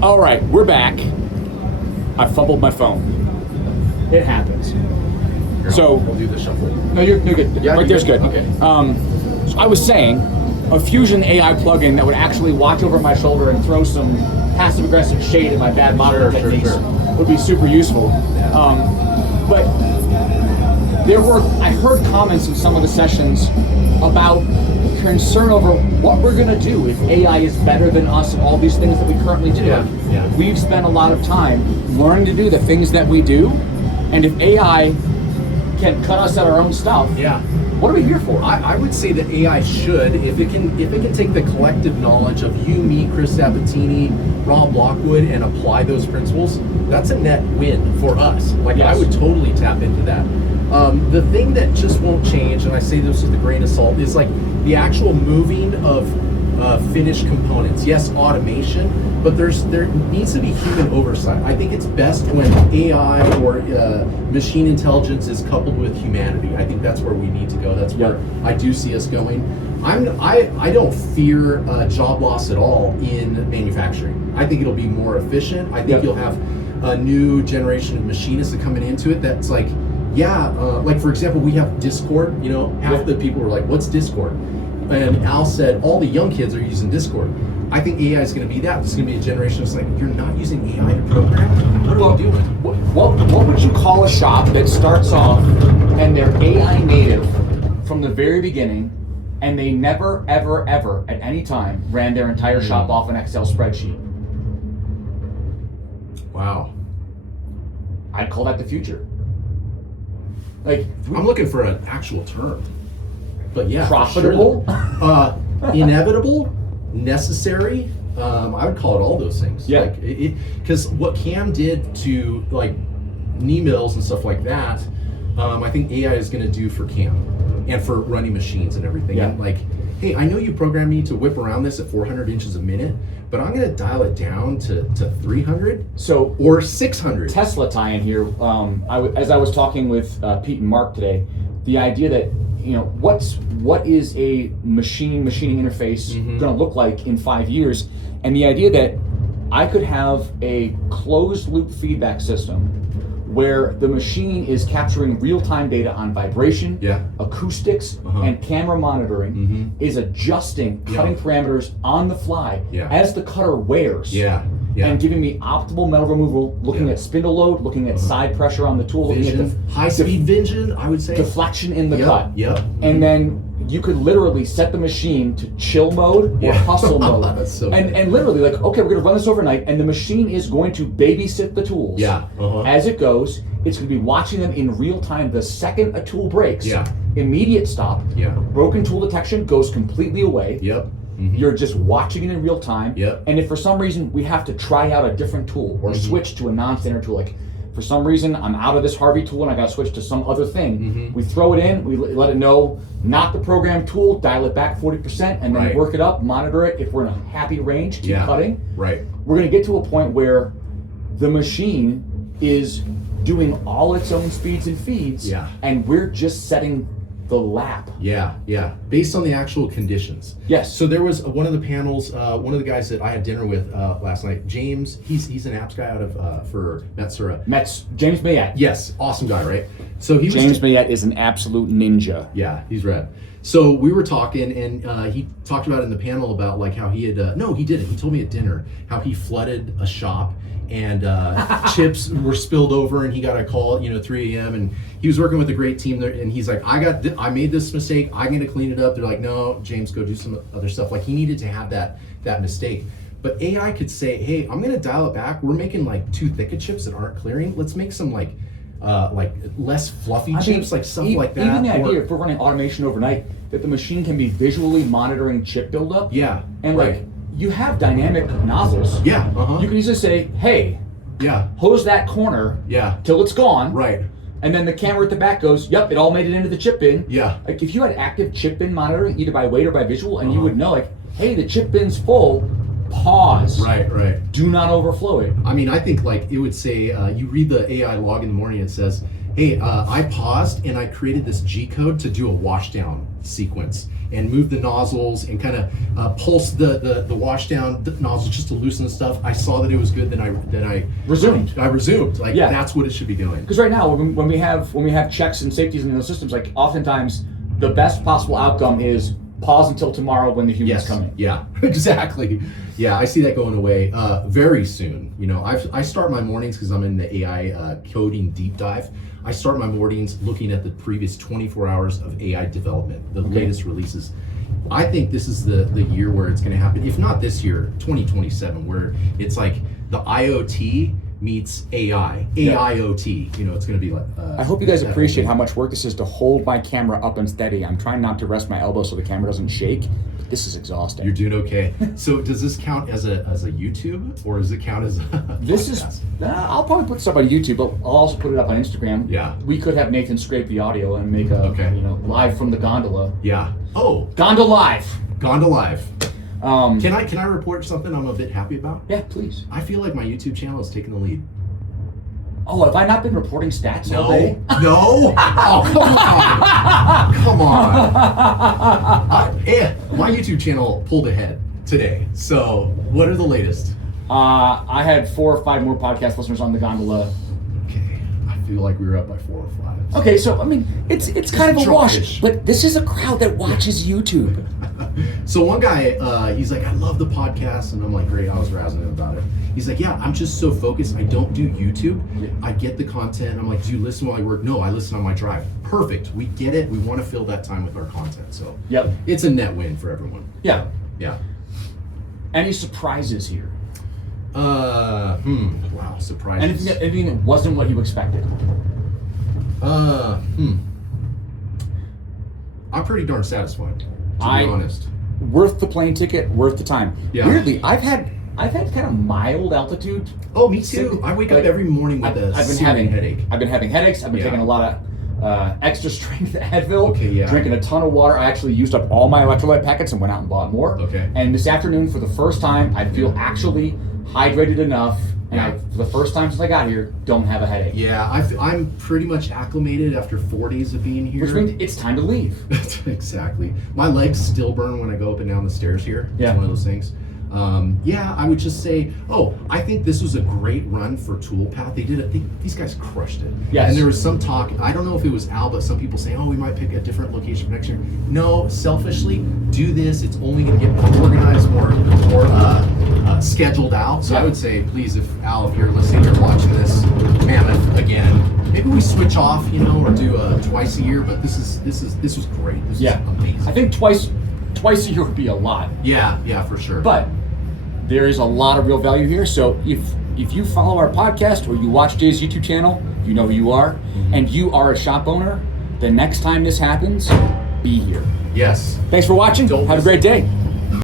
All right, we're back. I fumbled my phone. It happens. So we'll do the shuffle. No, you're good. Yeah, right there's good. Okay. So I was saying, a Fusion AI plugin that would actually watch over my shoulder and throw some passive-aggressive shade at my bad monitor techniques would be super useful. But I heard comments in some of the sessions about concern over what we're going to do if AI is better than us and all these things that we currently do. We've spent a lot of time learning to do the things that we do, and if AI can cut us at our own stuff, what are we here for? I would say that AI should, if it can take the collective knowledge of you, me, Chris Sabatini, Rob Lockwood, and apply those principles, that's a net win for us. I would totally tap into that. The thing that just won't change, and I say this with a grain of salt, is like the actual moving of finished components. Yes, automation, but there needs to be human oversight. I think it's best when AI or machine intelligence is coupled with humanity. I think that's where we need to go. That's where I do see us going. I don't fear job loss at all in manufacturing. I think it'll be more efficient. I think you'll have a new generation of machinists that coming into it that's like, like for example, we have Discord. Half the people were like, "What's Discord?" And Al said, all the young kids are using Discord. I think AI is going to be that. There's going to be a generation that's like, you're not using AI to program? What are you doing? What would you call a shop that starts off and they're AI native from the very beginning, and they never, ever, ever, at any time, ran their entire shop off an Excel spreadsheet? Wow. I'd call that the future. I'm looking for an actual term. But profitable, inevitable, necessary. I would call it all those things. Because what Cam did to knee mills and stuff like that, I think AI is going to do for Cam and for running machines and everything. And hey, I know you programmed me to whip around this at 400 inches a minute, but I'm going to dial it down to 300 or 600. Tesla tie-in here. As I was talking with Pete and Mark today, the idea that what is a machining interface going to look like in 5 years, and the idea that I could have a closed loop feedback system where the machine is capturing real-time data on vibration, acoustics, and camera monitoring, is adjusting cutting parameters on the fly as the cutter wears. And giving me optimal metal removal, looking at spindle load, looking at side pressure on the tool, looking at the high-speed vision, I would say. Deflection in the cut. And then you could literally set the machine to chill mode or hustle mode. That's so and literally okay, we're gonna run this overnight, and the machine is going to babysit the tools. As it goes, it's gonna be watching them in real time. The second a tool breaks, immediate stop, broken tool detection goes completely away. You're just watching it in real time. And if for some reason we have to try out a different tool or switch to a non-standard tool, like for some reason I'm out of this Harvey tool and I got to switch to some other thing, we throw it in, we let it know, not the program tool, dial it back 40%, and then work it up, monitor it. If we're in a happy range, keep cutting. We're going to get to a point where the machine is doing all its own speeds and feeds, and we're just setting the lap. Based on the actual conditions. So there was one of the panels, one of the guys that I had dinner with last night, James, he's an apps guy out of for Metsura. James Mayat. Yes, awesome guy, right? So James Mayat is an absolute ninja. He's rad. So we were talking, and he talked about in the panel about how he had, no, he didn't. He told me at dinner how he flooded a shop and chips were spilled over, and he got a call at 3 a.m. and he was working with a great team there, and he's like, I made this mistake, I'm gonna clean it up. They're like, no, James, go do some other stuff. He needed to have that mistake. But AI could say, hey, I'm gonna dial it back. We're making 2 thicket chips that aren't clearing. Let's make some less fluffy chips, stuff like that. Even the idea, if we're running automation overnight, that the machine can be visually monitoring chip buildup. And you have dynamic nozzles. You can easily say, hey, hose that corner till it's gone. And then the camera at the back goes, yep, it all made it into the chip bin. If you had active chip bin monitoring, either by weight or by visual, and you would know, hey, the chip bin's full, pause. Do not overflow it. I mean, I think it would say, you read the AI log in the morning, it says, hey, I paused and I created this G code to do a wash down sequence and move the nozzles and kind of pulse the wash down the nozzles just to loosen the stuff. I saw that it was good, then I resumed. Like that's what it should be doing. Because right now when we have checks and safeties in those systems, like oftentimes the best possible outcome is pause until tomorrow when the humans come in. Yeah, exactly. Yeah, I see that going away very soon. You know, I start my mornings because I'm in the AI coding deep dive. I start my mornings looking at the previous 24 hours of AI development, the latest releases. I think this is the year where it's going to happen. If not this year, 2027, where it's like the IoT meets AI, AIoT. You know, it's going to be like. I hope you guys appreciate how much work this is to hold my camera up and steady. I'm trying not to rest my elbow so the camera doesn't shake. But this is exhausting. You're doing okay. So does this count as a YouTube, or does it count as a This podcast? is. I'll probably put stuff on YouTube, but I'll also put it up on Instagram. Yeah. We could have Nathan scrape the audio and make a live from the gondola. Yeah. Oh. Gondola live. Gondola live. Can I report something I'm a bit happy about? Yeah, please. I feel like my YouTube channel is taking the lead. Oh, have I not been reporting stats all day? No. Oh, come on. My YouTube channel pulled ahead today. So, what are the latest? I had 4 or 5 more podcast listeners on the gondola. Okay, I feel like we were up by 4 or 5. Okay, so I mean, it's kind of a wash, but this is a crowd that watches YouTube. So one guy, he's like, I love the podcast, and I'm like, great. I was razzing him about it. He's like, yeah, I'm just so focused. I don't do YouTube. I get the content. I'm like, do you listen while I work? No, I listen on my drive. Perfect. We get it. We want to fill that time with our content. So it's a net win for everyone. Yeah. Yeah. Any surprises here? Wow, surprises. Anything that wasn't what you expected? I'm pretty darn satisfied, to be honest. Worth the plane ticket, worth the time. Yeah. Weirdly, I've had kind of mild altitude. Oh, me too. I wake up every morning with a searing headache. I've been having headaches. I've been taking a lot of extra strength Advil. Drinking a ton of water. I actually used up all my electrolyte packets and went out and bought more. Okay. And this afternoon, for the first time, I feel actually hydrated enough. And I, for the first time since I got here, don't have a headache. Yeah, I'm pretty much acclimated after 4 days of being here. Which means it's time to leave. Exactly. My legs still burn when I go up and down the stairs here. Yeah. It's one of those things. I would just say, I think this was a great run for Toolpath. These guys crushed it. Yes. And there was some talk, I don't know if it was Al, but some people saying, we might pick a different location for next year. No, selfishly, do this. It's only going to get more organized, more scheduled out. So I would say, please, if you're listening or watching this, Mammoth again, maybe we switch off, or do twice a year. But this was great. This was amazing. I think twice a year would be a lot. Yeah, for sure. But there is a lot of real value here. So if you follow our podcast or you watch Jay's YouTube channel, you know who you are, and you are a shop owner, the next time this happens, be here. Yes. Thanks for watching. Have a great day.